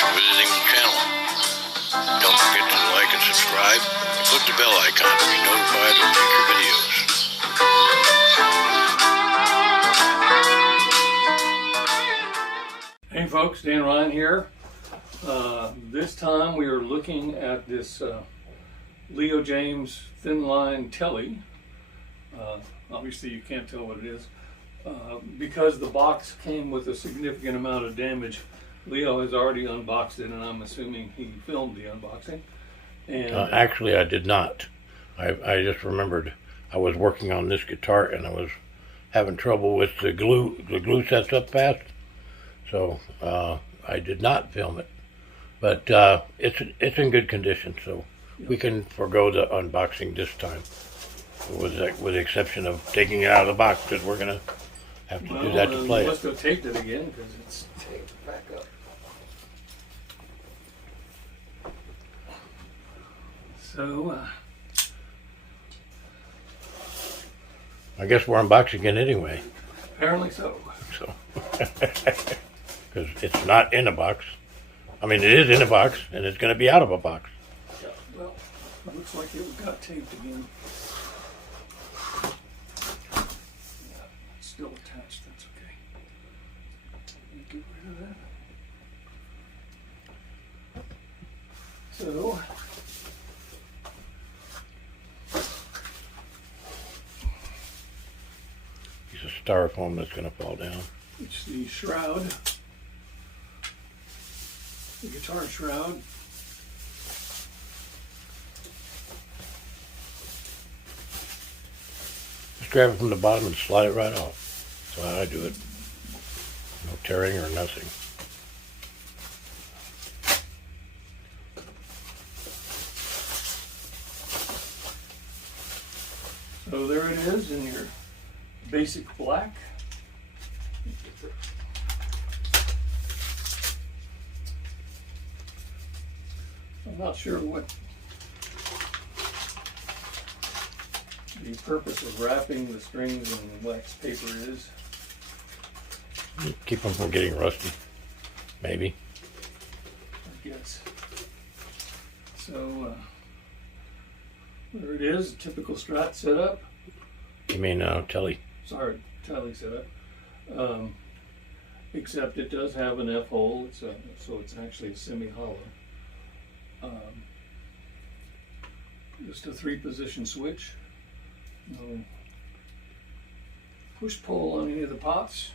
for visiting the channel. Don't forget to like and subscribe and click the bell icon to be notified of future videos. Hey folks, Dan Ryan here. This time we are looking at this Jaymz Thinline Tele. Obviously you can't tell what it is. Because the box came with a significant amount of damage, Leo has already unboxed it, and I'm assuming he filmed the unboxing. And actually, I did not. I just remembered I was working on this guitar and I was having trouble with the glue. The glue sets up fast, so I did not film it. But it's in good condition, so we can forego the unboxing this time, with the exception of taking it out of the box, because we're gonna have to do that to play let's it. go tape it again, because it's taped back up. So, I guess we're unboxing it anyway. apparently so. So, because it's not in a box. I mean, it is in a box, and it's going to be out of a box. Yeah, well, it looks like it got taped again. Yeah, it's still attached, that's okay. Let me get rid of that. So, Piece of styrofoam that's going to fall down. it's the shroud, the guitar shroud. Just grab it from the bottom and slide it right off. That's how I do it. No tearing or nothing. So there it is in your basic black. I'm not sure what the purpose of wrapping the strings in wax paper is. Keep them from getting rusty. Maybe. I guess. So there it is, a typical Strat setup. You mean Tele? Sorry, Tele setup. Except it does have an F hole, so it's actually a semi-hollow. Just a 3-position switch. No push-pull on any of the pots.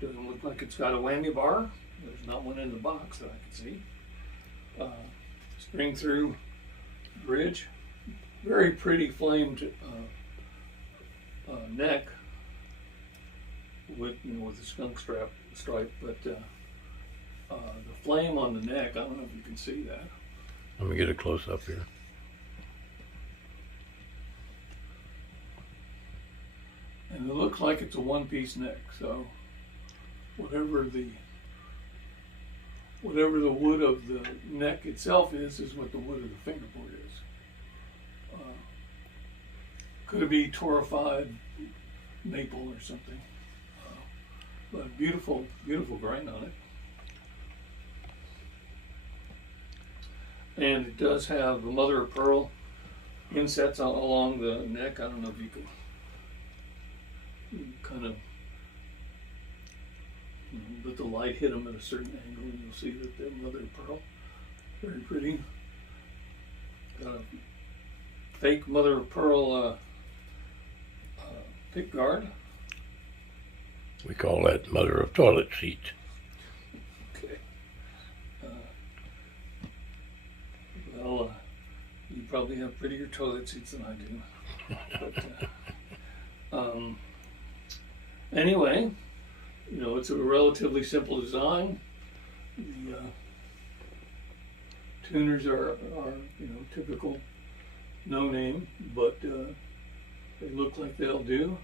Doesn't look like it's got a whammy bar. There's not one in the box that I can see. String through bridge. Very pretty flamed neck with with the skunk stripe, but the flame on the neck, I don't know if you can see that. Let me get a close up here. And it looks like it's a one-piece neck, so whatever the wood of the neck itself is what the wood of the fingerboard is. Could it be torrefied maple or something? But beautiful, beautiful grain on it. And it does have the mother of pearl insets along the neck. I don't know if you can kind of let the light hit them at a certain angle and you'll see that they're mother of pearl. Very pretty. Got a fake mother of pearl pick guard. We call that mother of toilet seat. Okay. Well, you probably have prettier toilet seats than I do. But, anyway, it's a relatively simple design. The tuners are typical, no name, but they look like they'll do.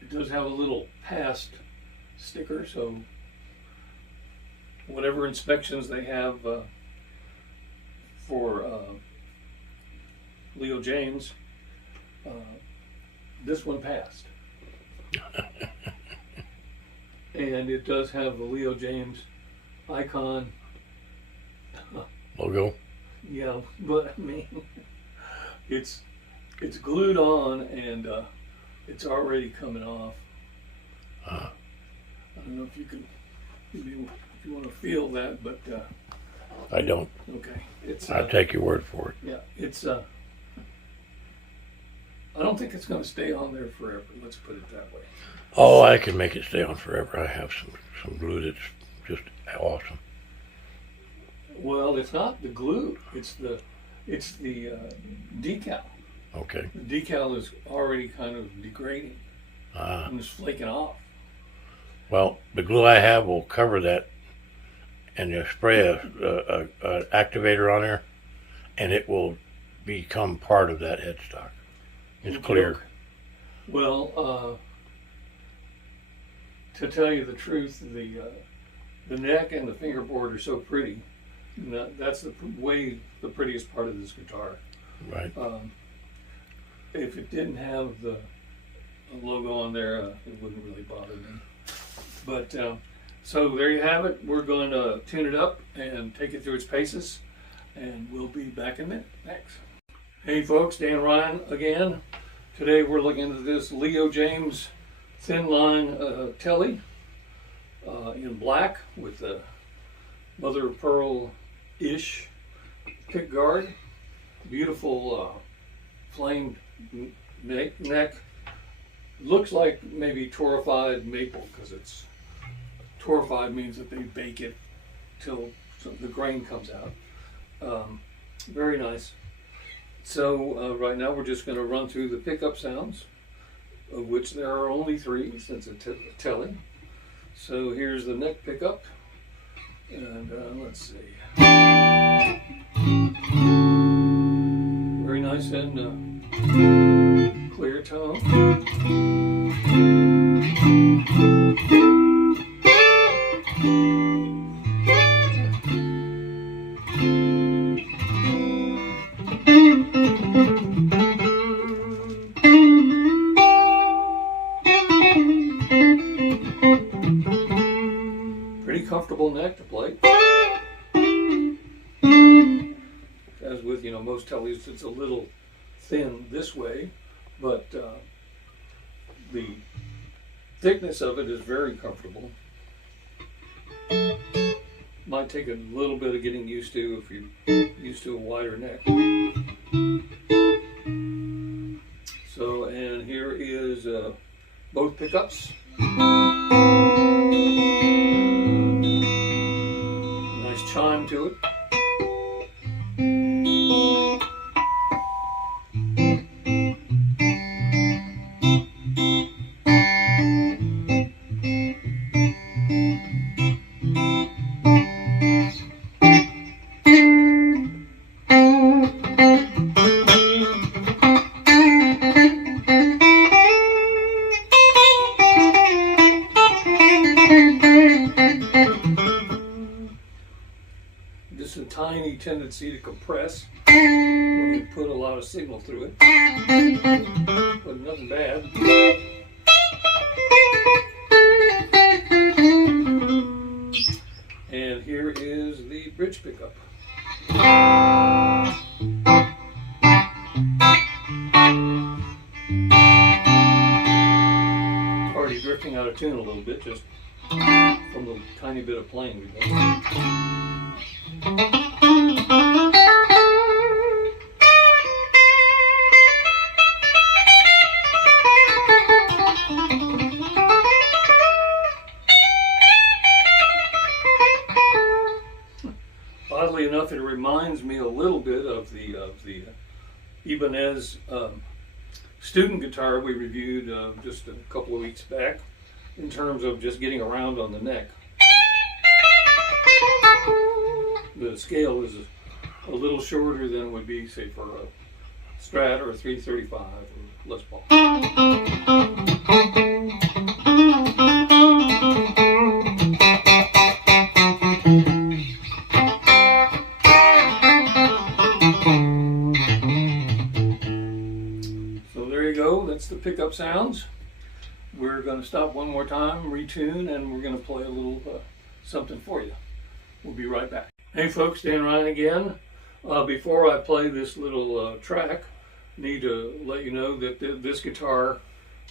It does have a little past sticker, so whatever inspections they have for Jaymz, this one passed. And it does have the Jaymz icon. Logo. Yeah, but I mean, it's glued on and it's already coming off. I don't know if you can, if you want to feel that, but I don't. okay. It's. I'll take your word for it. Yeah, it's. I don't think it's going to stay on there forever. Let's put it that way. Oh, I can make it stay on forever. I have some glue that's just awesome. Well, it's not the glue. It's the decal. Okay. The decal is already kind of degrading and it's flaking off. Well, the glue I have will cover that, and you spray a activator on there, and it will become part of that headstock. It's clear. Well, to tell you the truth, the neck and the fingerboard are so pretty. That's the prettiest part of this guitar. Right. If it didn't have the logo on there, it wouldn't really bother me. But so there you have it. We're going to tune it up and take it through its paces, and we'll be back in a minute. Thanks. Hey folks, Dan Ryan again. Today we're looking at this Jaymz Thinline Tele in black with the mother of pearl-ish pick guard. Beautiful flamed neck. Looks like maybe torrefied maple, because it's torrefied means that they bake it till the grain comes out. Very nice. So right now we're just going to run through the pickup sounds, of which there are only 3 since it's a Tele. So here's the neck pickup, and let's see. Very nice and clear tone. Pretty comfortable neck to play. As with, most Teles, it's a little thin this way, but the thickness of it is very comfortable. Might take a little bit of getting used to if you're used to a wider neck. So, and here is both pickups. Nice chime to it. Just a tiny tendency to compress when you put a lot of signal through it, but nothing bad. And here is the bridge pickup. Already drifting out of tune a little bit, just from the tiny bit of playing we've done. Oddly enough, it reminds me a little bit of the Ibanez student guitar we reviewed just a couple of weeks back, in terms of just getting around on the neck. The scale is a little shorter than it would be, say, for a Strat or a 335 or Les Paul. So there you go, that's the pickup sounds. We're going to stop one more time, retune, and we're going to play a little something for you. We'll be right back. Hey folks, Dan Ryan again. Before I play this little track, need to let you know that this guitar,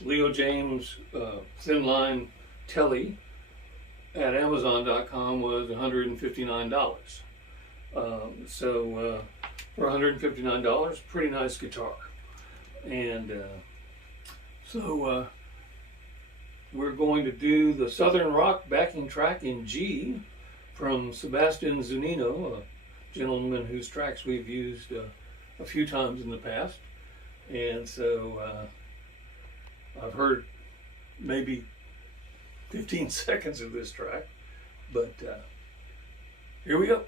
Leo Jaymz Thinline Tele, at Amazon.com was $159. So for $159, pretty nice guitar. And so we're going to do the Southern Rock backing track in G from Sebastian Zunino, a gentleman whose tracks we've used a few times in the past. And so I've heard maybe 15 seconds of this track, but here we go.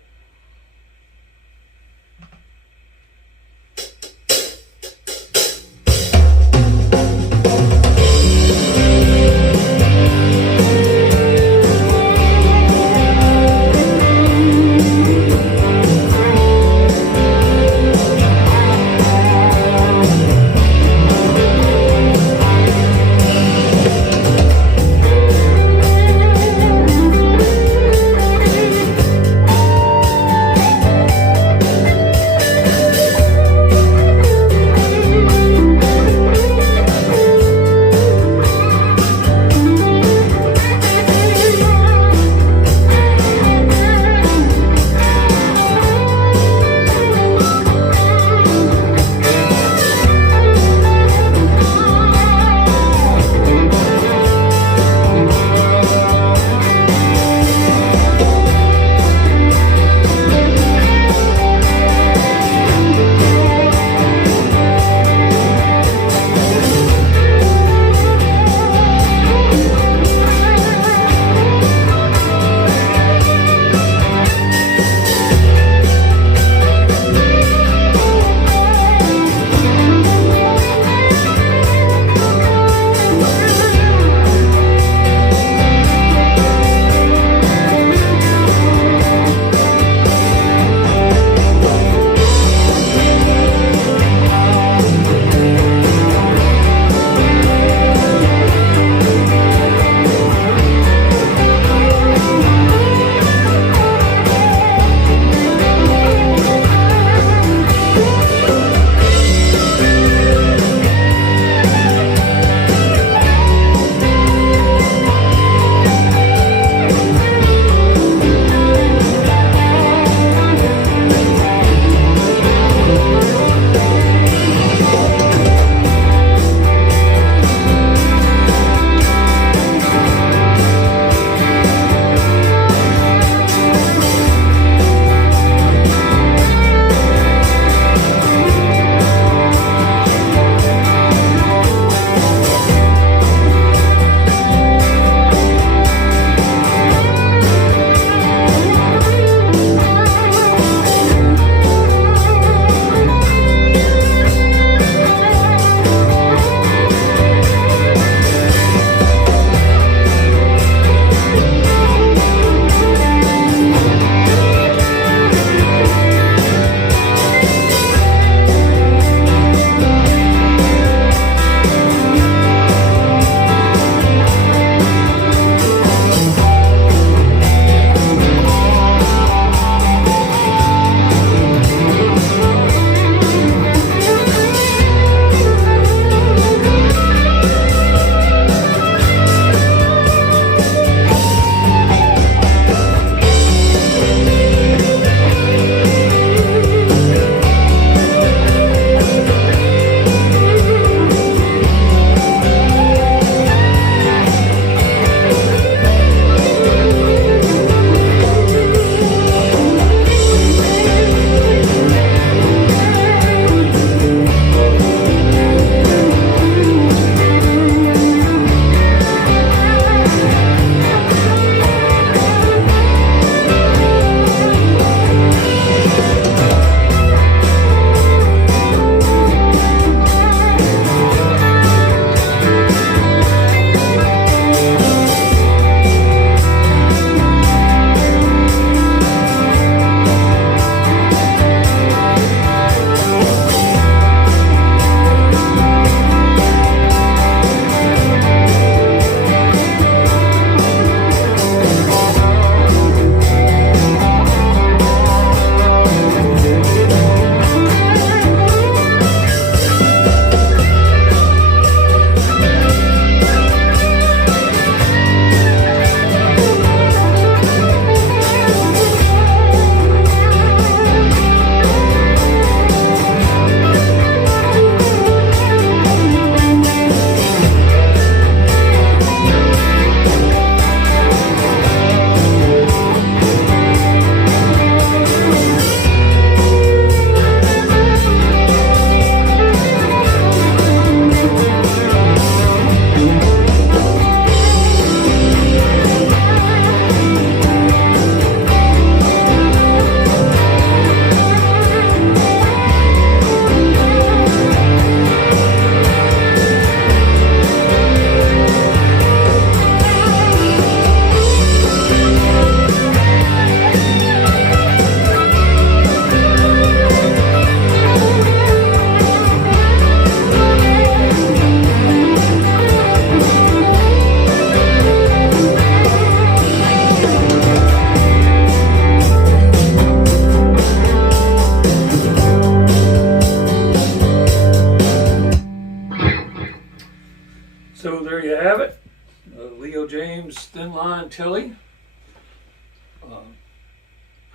Thinline Tele.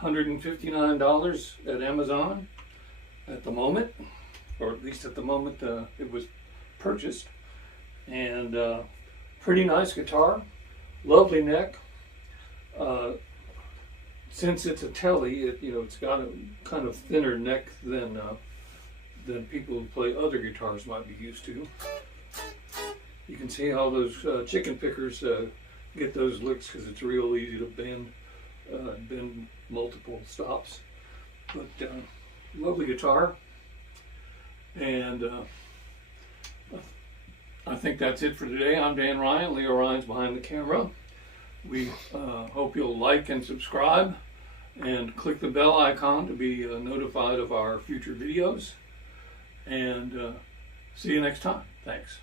$159 at Amazon at the moment, or at least at the moment it was purchased. And pretty nice guitar, lovely neck. Since it's a Tele, it's got a kind of thinner neck than people who play other guitars might be used to. You can see how those chicken pickers get those licks, because it's real easy to bend multiple stops. But lovely guitar, and I think that's it for today. I'm Dan Ryan. Leo Ryan's behind the camera. We hope you'll like and subscribe and click the bell icon to be notified of our future videos. And see you next time. Thanks.